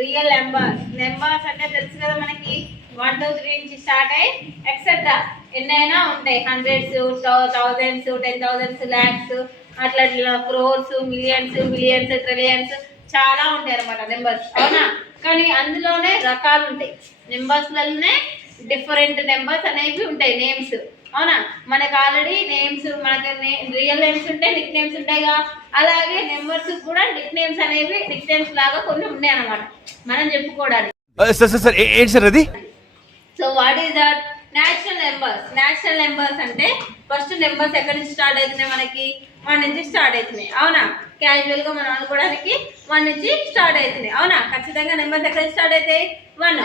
Real numbers అంటే తెలుసు కదా మనకి 1 2 3 నుంచి స్టార్ట్ అయ్యి ఎక్సెట్రా ఎన్నైనా ఉంటాయి. హండ్రెడ్స్, థౌజండ్స్, 10,000, లాక్స్, అట్లా క్రోర్స్, మిలియన్స్, ట్రిలియన్స్ చాలా ఉంటాయి అన్నమాట నెంబర్స్. అవునా? కానీ అందులోనే రకాలు ఉంటాయి. నెంబర్స్లలోనే డిఫరెంట్ నెంబర్స్ అనేవి ఉంటాయి, నేమ్స్. అవునా? మనకు ఆల్రెడీ నేమ్స్, మనకి రియల్ నేమ్స్ ఉంటాయి, నిక్ నేమ్స్ ఉంటాయిగా. అలాగే నెంబర్స్ కూడా నిక్ నేమ్స్ అనేవి నిక్ నేమ్స్ లాగా కొన్ని ఉన్నాయి అన్నమాట మనం చెప్పుకోవడానికి. So what is that? Natural numbers అంటే ఫస్ట్ నెంబర్స్ ఎక్కడి నుంచి స్టార్ట్ అవుతున్నాయి? మనకి 1 నుంచి స్టార్ట్ అవుతున్నాయి. అవునా? క్యాజువల్ గా మనం అనుకోవడానికి 1 నుంచి స్టార్ట్ అవుతుంది. అవునా? ఖచ్చితంగా నెంబర్స్ ఎక్కడి నుంచి స్టార్ట్ అవుతాయి? 1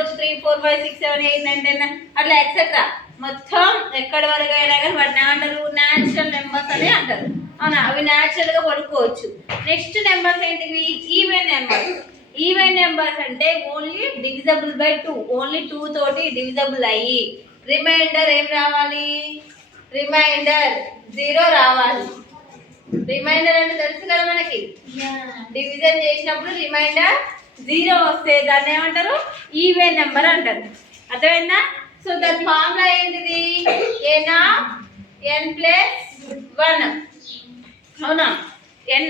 2 3 4 5 6 7 8 9 10 అట్లా ఎక్సెట్రా మొత్తం ఎక్కడి వరకు అయినా కానీ వాటిని ఏమంటారు? న్యాచురల్ నెంబర్స్ అని అంటారు. అవునా? అవి న్యాచురల్ గా పడుకోవచ్చు. నెక్స్ట్ నెంబర్స్ ఏంటివి? ఈవెన్ నెంబర్స్ అంటే ఓన్లీ డివిజబుల్ బై 2, ఓన్లీ 2 తోటి డివిజబుల్ అయ్యి రిమైండర్ ఏం రావాలి? రిమైండర్ 0 రావాలి. రిమైండర్ అంటే తెలుసు కదా మనకి, డివిజన్ చేసినప్పుడు రిమైండర్ 0 వస్తే దాన్ని ఏమంటారు? ఈవెన్ నెంబర్ అంటారు. అర్థమైందా? సో దాని ఫార్ములా ఏంటిది? n+1. అవునా? n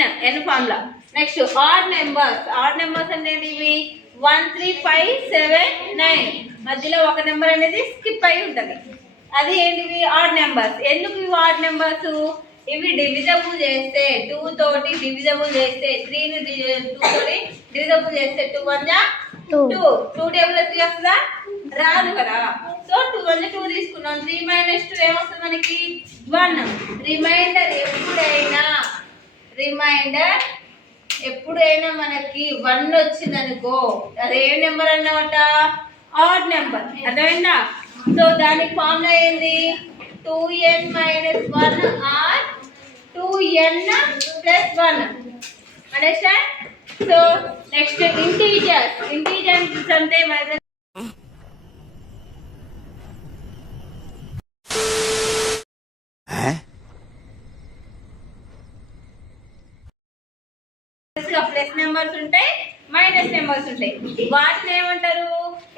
formula. Next odd numbers అంటే ఏంటివి? 1 3 5 7 9 మధ్యలో ఒక నెంబర్ అనేది స్కిప్ అయి ఉంటుంది. అది ఏంటివి? Odd numbers. ఎందుకు ఇవి ఆడ్ నెంబర్స్? ఇవి డివిజబుల్ చేస్తే 2 తోటి డివిజబుల్ చేస్తే 3 ని 2 తోటి డివిజబుల్ చేస్తే 2 1 2 టేబుల్ 3 వస్తుందా? రాదు కదా. సో 2 1 2 తీసుకున్నాం. 3 - 2 ఏమొస్తుంది మనకి? 1. రిమైండర్ ఎప్పుడైనా మనకి 1 వచ్చింది అనుకో, అదే నెంబర్ అన్నమాట? Odd number. అర్థమైందా? సో దానికి ఫార్ములా ఏంది? 2n - 1 or 2n+1. Understand? So next integers అంటే మనకి ప్లస్ నెంబర్స్ ఉంటాయి, మైనస్ నెంబర్స్ ఉంటాయి. వాటిని ఏమంటారు?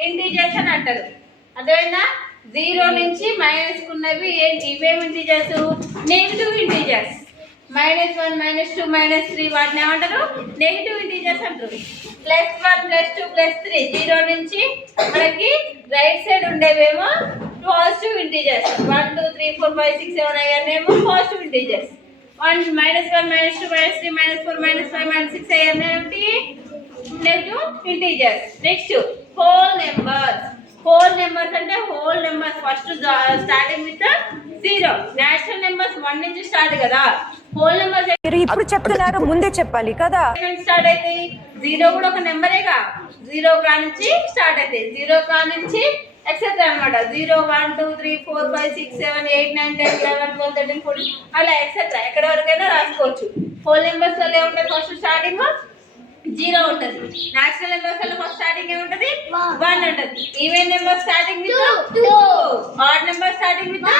ఇంటీజర్స్ అని అంటారు. అర్థమైందా? 0 నుంచి మైనస్ ఉన్నవి ఇవేమి ఇంటీజర్స్? Negative integers. -1 -2 -3 వాటిని ఏమంటారు? నెగిటివ్ ఇంటీజర్స్ అంటారు. +1 +2 +3 0 నుంచి మనకి రైట్ సైడ్ ఉండేవేమో పాజిటివ్ ఇంటీజర్స్. 1 2 3 4 5 6 7 అయ్యేమో పాజిటివ్ ఇంటీజర్స్. 1 -1 -2 -3 -4 -5 -6 అయ్యేంటి? Negative integers. Next whole numbers అంటే whole numbers first starting with 0. Natural numbers 1 నుంచి స్టార్ట్ కదా. హోల్ నెంబర్స్ మీరు ఇప్పుడు చెప్తున్నారు, ముందే చెప్పాలి కదా. స్టార్ట్ అవుతాయి. 0 కూడా ఒక నెంబరేగా. 0 కా నుంచి స్టార్ట్ అవుతాయి. 0 కా నుంచి ఎక్సెట్రా అనమాట. 0 1 2 3 4 5 6 7 8 9 10 11 12 13 14 అలా ఎక్సెట్రా ఎక్కడ వరకైనా రాసుకోవచ్చు. హోల్ నెంబర్స్ లో ఏముంటుంది? ఫస్ట్ స్టార్టింగ్ 0 ఉంటుంది. నేచురల్ నెంబర్స్ లో ఫస్ట్ స్టార్టింగ్ ఏముంటుంది? 1 ఉంటుంది. Even number starting with 2. Odd number starting with 1.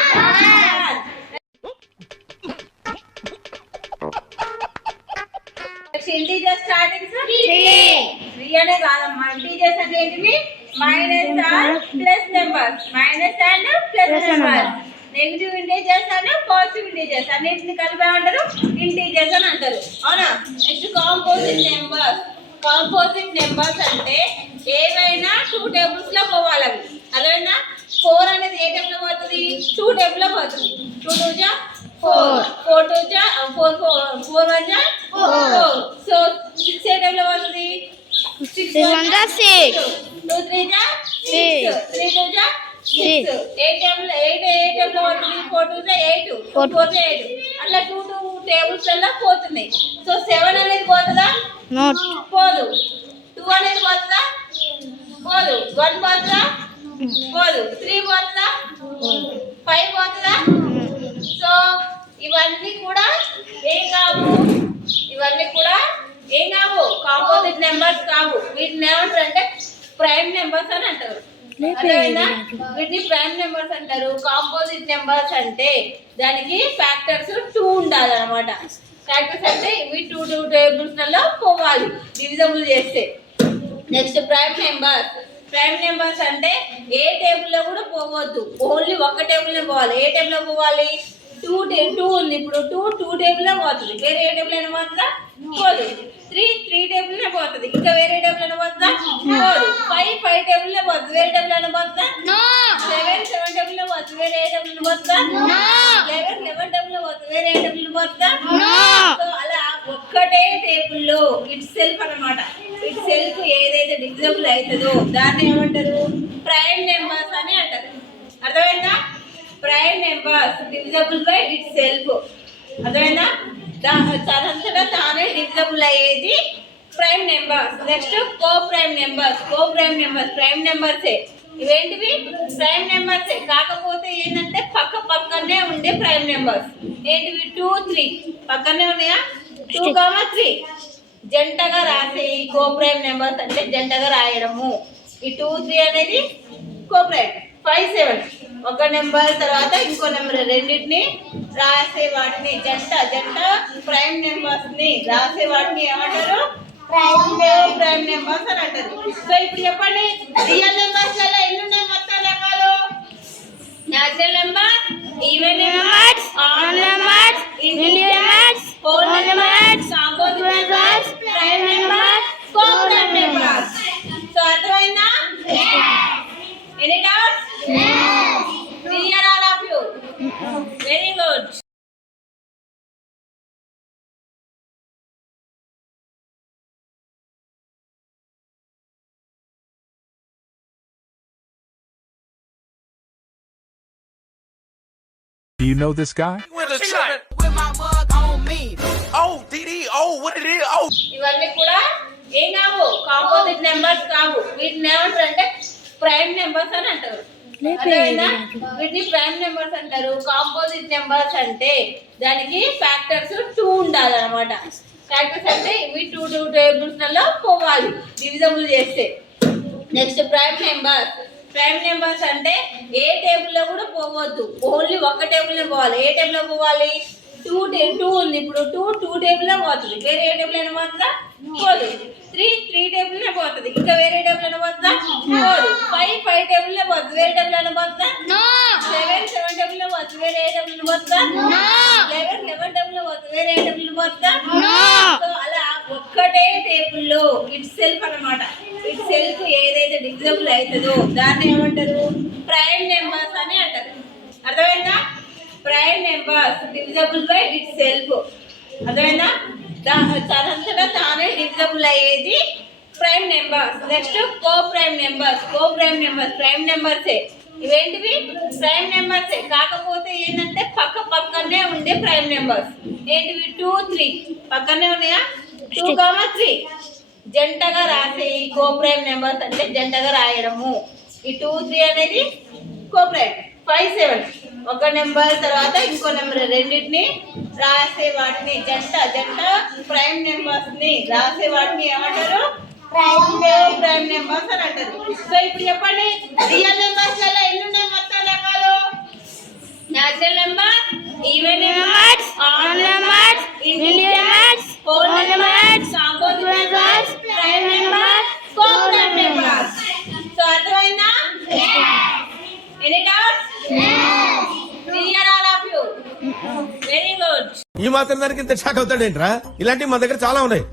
Integer starting 3 అనే కాదమ్మా. ఇంటీజర్స్ అంటే ఏంటివి? Minus and plus numbers. Negative integers and positive integers అన్నిటిని కలిపి ఏమంటారు? ఇంటీజర్స్ అని అంటారు. అవునా? నెక్స్ట్ కాంపోజిట్ నెంబర్స్ అంటే ఏవైనా 2 టేబుల్స్ లో పోవాలి అవి. అదేనా? 4 అనేది ఏ టేబుల్ లో పోతుంది? 2 టేబుల్ లో పోతుంది. 2 2 జా 4 4 2 జా 4 4 1 జా 4. సో 6 ఏ టేబుల్ లో పోతుంది? 6 1 జా 6 2 3 జా 6 3 2 జా 6. 8 టేబుల్ లో పోతుంది? 4 2 జా 8 4 జా 8 అట్లా 2 టేబుల్స్ లలో పోతుంది. సో 7 అనేది పోతుందా? పోదు. 2 అనేది పోతుందా? పోదు. 1 పోతుందా? పోదు. 3 పోతుందా? 5 పోతుందా? సో ఇవన్నీ కూడా ఏం కావు? కాంపోజిట్ నెంబర్స్ కావు. వీటిని ఏమంటారు అంటే ప్రైమ్ నెంబర్స్ అని అంటారు. వీటిని ప్రైమ్ నెంబర్స్ అంటారు. కాంపోజిట్ నెంబర్స్ అంటే దానికి ఫ్యాక్టర్స్ 2 ఉండాలన్నమాట. ఫ్యాక్టర్స్ అంటే ఇవి 2 టేబుల్స్ లలో పోవాలి డివిజబుల్ చేస్తే. Next prime numbers. Prime numbers అంటే ఏ టేబుల్ లో కూడా పోవద్దు, ఓన్లీ ఒక్క టేబుల్ లో పోవాలి. ఏ టేబుల్ లో పోవాలి? టూ ఉంది, ఇప్పుడు టూ టేబుల్ లో పోతుంది, వేరే ఏ టేబుల్ అయినా పోతుందా? పోదు. త్రీ టేబుల్ లో పోతుంది, ఇంకా వేరే టేబుల్ అయినా పోతుందా? పోదు. ఫైవ్ టేబుల్ లో పోతుంది, వేరే టేబుల్ అయినా పోతుందా? సెవెన్ టేబుల్ లో పోతుంది, వేరే ఏ టేబుల్ పోతుందా? 11 టేబుల్ లో పోతుంది, వేరే ఏ టేబుల్ పోతుందా? సో అలా ఒక్కటే టేబుల్ లో ఇట్ సెల్ఫ్ అన్నమాట. ఇట్ సెల్ఫ్ ఏదైతే డివిజబుల్ అవుతుందో దాన్ని ఏమంటారు? ప్రైమ్ నెంబర్స్ అని అంటారు. అర్థమైందా? Prime numbers divisible by it self. అర్థమైందా? తనంతటా తానే డివిజబుల్ అయ్యేది ప్రైమ్ నెంబర్స్. నెక్స్ట్ కో ప్రైమ్ నెంబర్స్. కో ప్రైమ్ నెంబర్స్ ప్రైమ్ నెంబర్సే. ఇవేంటివి? ప్రైమ్ నెంబర్సే, కాకపోతే ఏంటంటే పక్కనే ఉండే ప్రైమ్ నెంబర్స్. ఏంటివి? 2, 3 పక్కనే ఉన్నాయా? 2, 3 జంటగా రాసే ఈ కో ప్రైమ్ నెంబర్స్ అంటే జంటగా రాయడము. ఈ 2, 3 అనేది కో ప్రైమ్. 5, 7 ఒక నెంబర్ తర్వాత ఇంకో నెంబర్ రెండింటిని రాసే వాటిని జంట ప్రైమ్ నెంబర్స్ ని రాసే వాటిని ఏమంటారు? ప్రైమ్ నెంబర్స్ అని అంటారు. సో ఇప్పుడు చెప్పండి, రియల్ నెంబర్స్ లలో ఎన్ని ఉన్నాయి మొత్తం రకాలు? Natural number, even number, odd number, integer number, whole number, composite number, prime number, co prime number. So అర్థమైందా? Any doubts? Clear all of you? Very good. Do you know this guy? With my mug on me. Oh, DD. Oh, what it is? Oh. ఇవన్నీ కూడా ఏం కావు, composite numbers కావు. వీటిని ఏమంటారు అంటే prime numbers అని అంటారు. అర్థమైందా? వీటిని ప్రైమ్ నెంబర్స్ అంటారు. కాంపోజిట్ నెంబర్స్ అంటే దానికి ఫ్యాక్టర్స్ 2 ఉండాలన్నమాట. ఫ్యాక్టర్స్ అంటే ఇవి 2 టేబుల్స్ లలో పోవాలి డివిజబుల్ చేస్తే. Next prime numbers. Prime numbers అంటే ఏ టేబుల్ లో కూడా పోవద్దు, ఓన్లీ ఒక్క టేబుల్ లో పోవాలి. ఏ టేబుల్ లో పోవాలి? 2 ఉంది, ఇప్పుడు టూ టేబుల్ లో పోతుంది, వేరే ఏ టేబుల్ అయినా పోతుందా? పోదు. త్రీ టేబుల్ లో పోతుంది, ఇంకా వేరే టేబుల్ అయినా పోతుందా? పోదు. ఫైవ్ టేబుల్ లో పోతుంది, వేరే టేబుల్ అయినా పోతుందా? సెవెన్ టేబుల్ లో పోతుంది, వేరే ఏ టేబుల్ పోతుందా? 11 టేబుల్ లో పోతుంది, వేరే ఏ టేబుల్ పోతుందా? సో అలా ఒక్కటే టేబుల్ లో ఇట్ సెల్ఫ్ అన్నమాట. ఇట్ సెల్ఫ్ ఏదైతే డివిజబుల్ అవుతుందో దాన్ని ఏమంటారు? ప్రైమ్ నెంబర్స్ అని అంటారు. అర్థమైందా? Prime numbers divisible by it self. అర్థమైందా? తనంతటా తానే డివిజబుల్ అయ్యేది ప్రైమ్ నెంబర్స్. నెక్స్ట్ కో ప్రైమ్ నెంబర్స్. కో ప్రైమ్ నెంబర్స్ ప్రైమ్ నెంబర్సే. ఇవేంటివి? ప్రైమ్ నెంబర్సే, కాకపోతే ఏంటంటే పక్కనే ఉండే ప్రైమ్ నెంబర్స్. ఏంటివి? 2, 3 పక్కనే ఉన్నాయా? 2, 3 జంటగా రాసే ఈ కో ప్రైమ్ నెంబర్స్ అంటే జంటగా రాయడము. ఈ 2, 3 అనేది కో ప్రైమ్. 5, 7 ఒక నెంబర్ తర్వాత ఇంకో నెంబర్ రెండింటిని రాసే వాటిని జంట ప్రైమ్ నెంబర్స్ ని రాసే వాటిని ఏమంటారు? ప్రైమ్ నెంబర్స్ అని అంటారు. సో ఇప్పుడు చెప్పండి, రియల్ నెంబర్స్ లలో ఎన్ని ఉన్నాయి మొత్తం రకాలు? Natural number, even number, odd number, integer number, whole number, composite number, prime number, co prime number. So అర్థమైందా? Any doubts? Clear all of you? Very good. ఈ మాత్రం దానికి ఇంత షాక్ అవుతాడేంట్రా? ఇలాంటివి మా దగ్గర చాలా ఉన్నాయి.